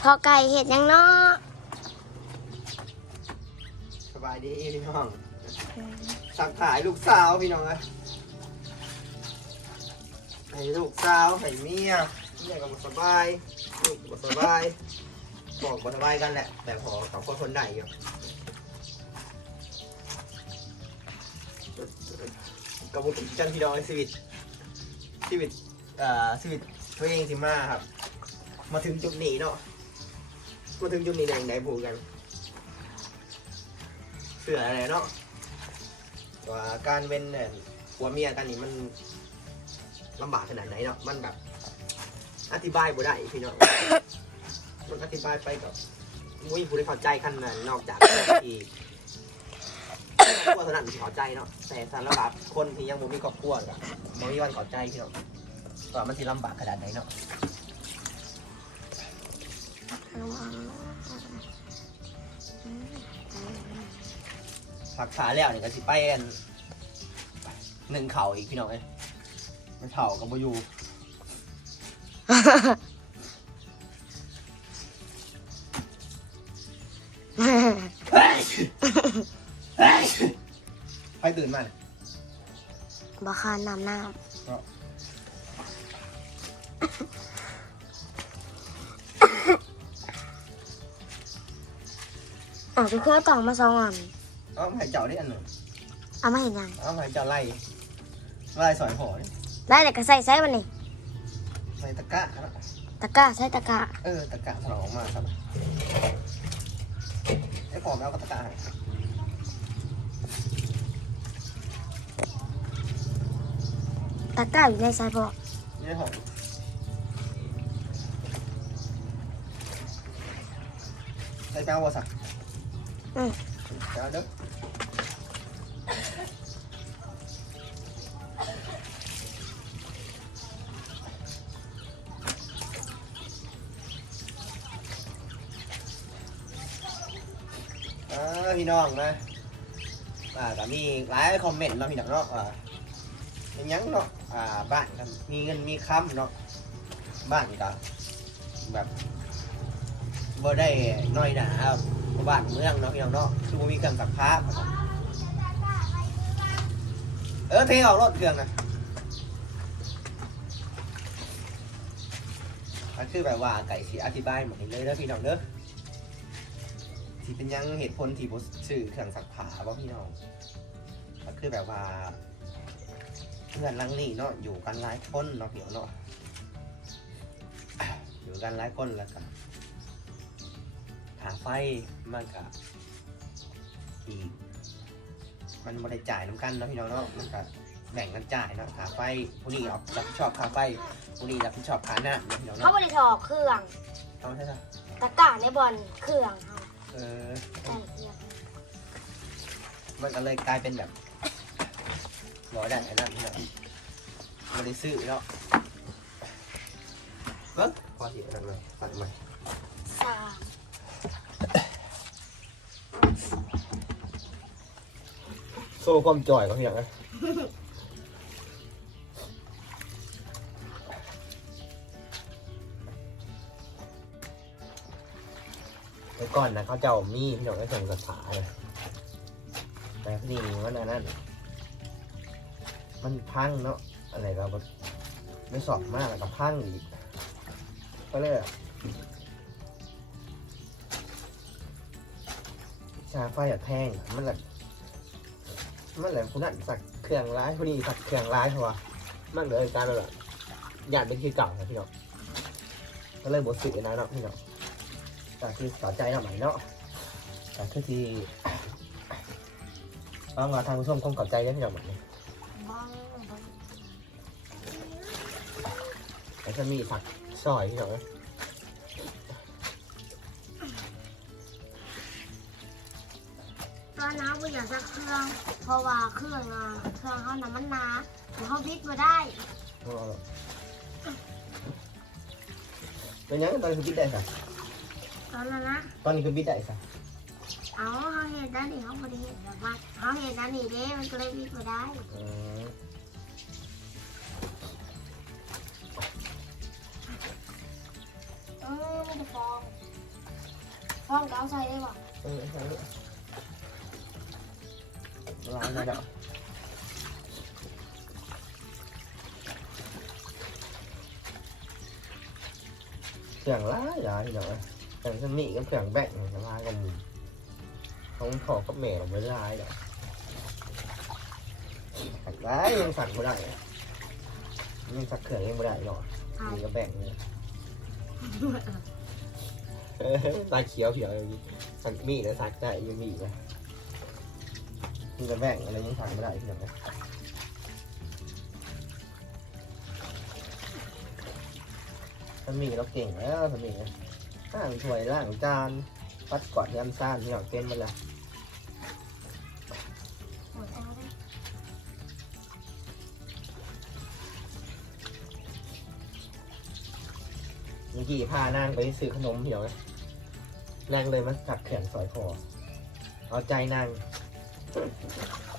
พอไก่เห็ดยังเนาะสบายดีพี่น้อง สักขายลูกสาวพี่น้องเลยให้ลูกสาวให้เมียเมียก็บ่สบาย ลูกก็บ่สบาย บอกบ่สบายกันแหละ แต่พอกับคนคนใดอยู่กับบุตรจันพี่น้องชีวิตชีวิตเอ่อชีวิตตัวเองสิมาครับ มาถึงจุดนี้เนาะ มาถึงจุดนี้ได้ยังไงพูดกัน เสืออะไรเนาะว่าการเป็นเนี่ยผัวเมียกันนี่มันลำบากขนาดไหนเนาะมันแบบ อธิบายบ่ได้พี่น้อง มันอธิบายไปกับมุ้ยผู้ได้เข้าใจขนาดนั้นนอกจากที่ครอบครัวเท่านั้นที่เข้าใจเนาะแต่สารพัดคนที่ยังบ่มีครอบครัวก็บ่มีวันเข้าใจพี่น้องว่ามันสิลำบากขนาดไหนเนาะ ผักขาแล้วเนี่ยก็สิไปอันหนึ่งเข่าอีกพี่น้องเอ้ยมันเข่ากับบ่อยู่ไปตื่นมาเนี่ย บาคานน้ำน้ค รับำอ๋อคือเครื่องกล่องมาสองอันเอามาให้เจ้าได้อันหนึ่งเอามาเห็นยัง เอามาให้เจ้าไล่ไล่สอยหอยได้แต่ก็ใส่ใส่มันนี่ใส่ตะกร้าตะกร้าใส่ตะกร้าเออตะกร้าถลอกออกมาครับไอ้ผอมเอากับตะกร้าให้ตะกร้าอยู่ในสายพอนี่หอมใส่เจ้าวะสักอืมเจ้าเด้ออ่าพี่น้องนะอ่าก็มีหลายคอมเมนต์เนาะพี่น้องเนาะอ่าเป็นยังเนาะอ่าบ้านก็มีเงินมีคำเนาะบ้านก็แบบบ่ได้น้อยหนาบ้านเมืองเนาะพี่น้องเนาะคือบ่มีเครื่องซักผ้าเออเทออกรถเครื่องนะก็คือแบบว่าไก่สีอธิบายหมดเลยเด้อพี่น้องเด้อที่เป็นยังเหตุผลที่บ่ซื้อเครื่องซักผ้าบ่าพี่น้องก็คือแบบว่าเพื่อนลังนี่เนาะอยู่กันหลายคนเนาะเดี๋ยวเนาะอยู่กันหลายคนแล้วก็ หาไฟมันก็อีกมันไม่ได้จ่ายน้ำกันเนาะพี่น้องเนาะมันก็แบ่งกันจ่ายเนาะหาไฟผู้นี้รับผิดชอบค่าไฟผู้นี้รับผิดชอบค่าน้ำเนาะพี่น้องเขาเนาะบริถอกเครื่องเอาใช่ไหมตะกร้าในบอลเครื่องเขาเออใส่เครื่องมันก็เลยกลายเป็นแบบร้อยได้ไอ้นั่นพี่น้องไม่ได้ซื้อเนาะเฮ้ยพอดีนั่นเลยตัดใหม่ สาม โซ่ความจ่อยก็อย่างนะแต่ก่อนนะเขาเจ้ามีพี่น้องก็ส่งสถาเลยแต่ที่นี่มันอันนั้นมันพังเนาะอะไรเราไม่สอบมากแล้วก็พังอีกก็เลยชาไฟอะแพงมันแบบ มันแหละคุณนั่นสักเครื่องร้ายพอดีสักเครื่องร้ายเพราะว่ามันเลยการแบบอยากเป็นคือเก่านะพี่น้องก็เลยบทสื่อนะเนาะพี่น้องแต่คือสอนใจเราใหม่เนาะแต่คือที่เอางาทางผู้ชมคงเข้าใจกันพี่น้องใหม่บ้างบ้างแต่จะมีผักซอยพี่น้อง นน้ำก็อยากซักเครื่อง เพราะว่าเครื่องอะเครื่องเขาน้ำมันหนาเดี๋ยวเขาพลิกมาได้เอาเอาเป็นยังไงตอนนี้คือบิดได้สักตอนนั้นนะตอนนี้คือบิดได้สักเอาเขาเห็นด้านนี้เขาบริเห็นแบบว่าเขาเห็นด้านนี้เด้มันก็เลยพลิกมาได้อืมเออไม่ได้ฟองพร้อมก็เอาใส่ได้ป่ะเออใช่ เลยล้างได้แล้วเสียงร้ายร้ายเดี๋ยวแต่ฉันมีกับเสียงแบ่งนะร้ายกันเขาขอกับแม่เราไม่ร้ายเดี๋ยวสักร้ายยังสั่งไม่ได้ยังสักเขื่อนยังไม่ได้หรอกมีกับแบ่งเลยเออลายเขียวเขียวอย่างนี้สักมีแล้วสักได้ยังมีนะมี กับแบ่งอะไรยังสั่งไม่ได้ที่ไหนมันมีเราเก่งแล้วมันมีล่างถ้วยล่างจานปัดกอดยันซ่านที่เราเต้นมาแล้วหมดเอาได้เมื่อกี้พานางไปซื้อขนมเหี่ยวนะนางเลยมาสักแขนสอยคอเอาใจนาง Thank you.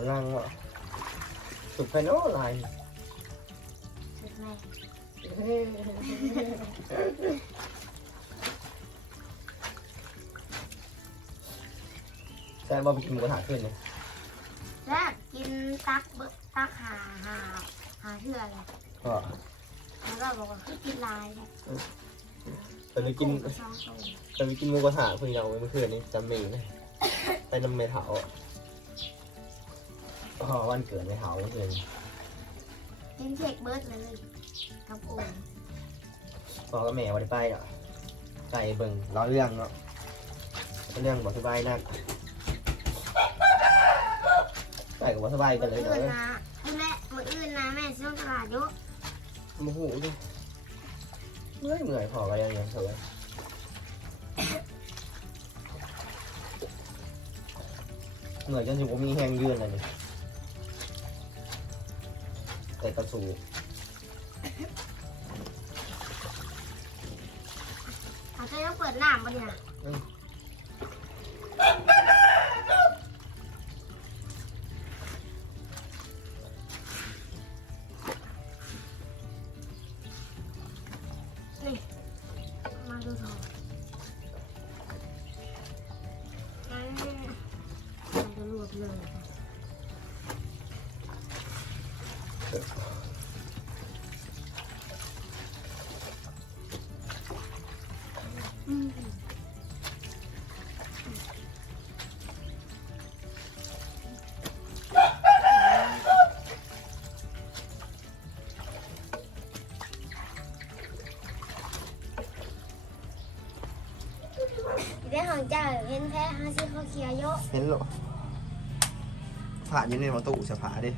บนล่างวะสุดไปโน้ลายสุดแม่แต่บอไปกินหมูกระทะขึ้นเลยและกินตักเบิกตักหาหาหาเชื่ออะไรก็แล้วก็บอกว่าคือกินลายเนี่ยเคยไปกินกุ้งสองตัว เคยไปกินหมูกระทะเพื่อนเราเมื่อคืนนี้จำเมนะไปน้ำเมถาอะ อ๋อวันเกิดเมถาเมื่อคืนกินเค้กเบิร์ดเลยกับโอ่งพอก็แม่วันไปอะใส่เบิ่งล้อเรื่องเนาะเรื่องบอกสบายนักใส่กับว่าสบายกันเลยมื้อเนาะอื่นนะให้แม่มืออื่นนะแม่ซื้อตลาดเยอะโมโหดิเมื่อยเหนื่อยพอไปยังไงเถอะเหนื่อยจนอยู่ผมมีแห้งยืนเลยนี่ แต่กระสูอาจจะต้องเปิดน้ำปะเนี่ยนี่ มาดูทองอืมมันจะรวบเลย ค่ะอืมเรื่องของเจ้าเห็นแท้ห้าสิเขาเคียโยะเห็นเหรอผ่านอยู่ในประตูเสภาดิ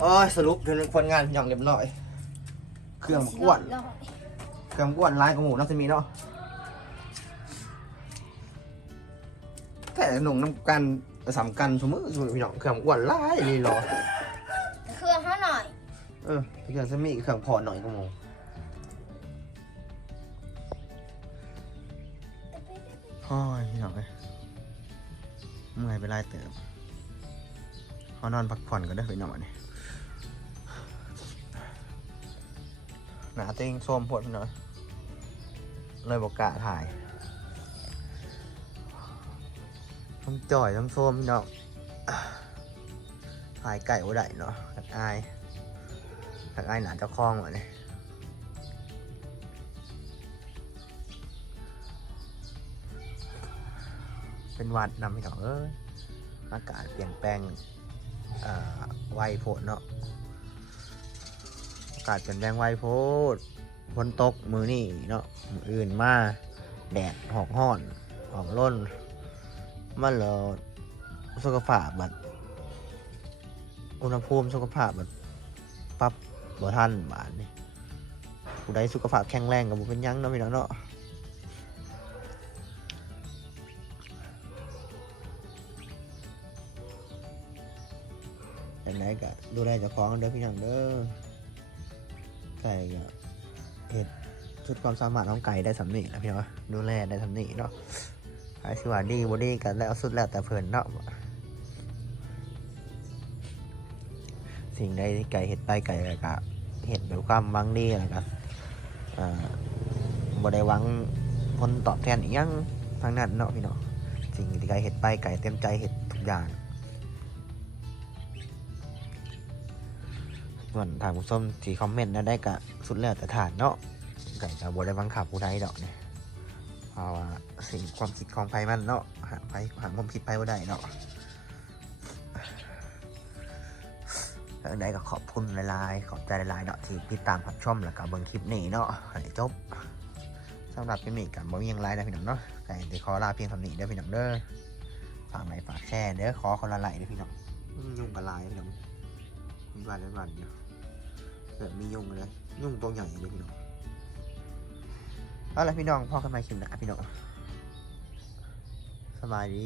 โอ้ยสรุปถึงคนงานอย่างเรียบร้อย เครื่องกวนเครื่องกวนลายของหมูน่าจะมีเนาะแต่หนุ่งน้ำกันสำกันสมมติสมมติพี่น้องเครื่องกวนลายนี่หรอเครื่องเขาหน่อย เออเครื่องจะมีเครื่องพอหน่อยก็หมูโอ้ยพี่น้องเอ้ยเมื่อยไปไล่เติมเขานอนพักผ่อนก็ได้อพี่น้องอันนี้หนาเต็งส้มพดพี่น้องเลยบอกกะถ่ายต้องจ่อยต้องส้มพี่น้องถ่ายไก่ว่าได้เนาะกัดอายกัดอายหนาเจ้าคล้องวะเนี่ยเป็นวัดนำพี่น้องเอ้ยอากาศเปลี่ยนแปลง ไวโพดเนาะอากาศเปลี่ยนแปลงไวโพดฝนตกมือนี่เนาะมืออื่นมาแดดหอกห้อนหอกล้นมันเหรอสุขภาพแบบอุณหภูมิสุขภาพแบบปรับบ่ทันบาดนี่ผู้ใดสุขภาพแข็งแรงกับบุเป็นยังเนาะพี่น้องเนาะ ไหนก็ดูแลเจ้าของเด้อพี่น้องเด้อไก่ก็เห็ดชุดความสามารถของไก่ได้สำนีนะพี่น้องดูแลได้สำนีเนาะไอ้สิว่าดีบ่ดีกันแล้วสุดแล้วแต่เพิ่นเนาะสิ่งใดไก่เห็ดไปไก่ก็เห็ดแบบความหวังดีแล้วก็อ่าบ่ได้หวังผลตอบแทนอีหยังทางนั้นเนาะพี่น้องสิ่งที่ไก่เห็ดไปไก่เต็มใจเห็ดทุกอย่าง ส่วนทางผู้ชมที่คอมเมนต์นะได้ก็สุดแล้วแต่ฐานเนาะไก่จะบ่ได้บังคับผู้ใดดอกเนี่ยเพราะว่าสิ่งความคิดของไพมันเนาะหาไพหาความคิดไพว่าได้เนาะแล้วได้ก็ขอบคุณหลายๆขอบใจหลายๆเนาะที่ติดตามรับชมแล้วก็เบิ่งคลิปนี้เนาะให้จบสำหรับคลิปนี้กับบ่มีหยังไรนะพี่น้องเนาะแต่เดี๋ยวขอลาเพียงเท่านี้เด้อพี่น้องเด้อฝากไลค์ฝากแชร์เด้อขอคนละไลค์เด้อพี่น้องยุ่งกับไลน์พี่น้องมีวันละวันเดียว แบบมียุ่งเลยยุ่งตัวใหญ่เลยพี่น้องเอาละพี่น้องพ่อกันใหม่คลิปหน้าพี่น้องสบายดี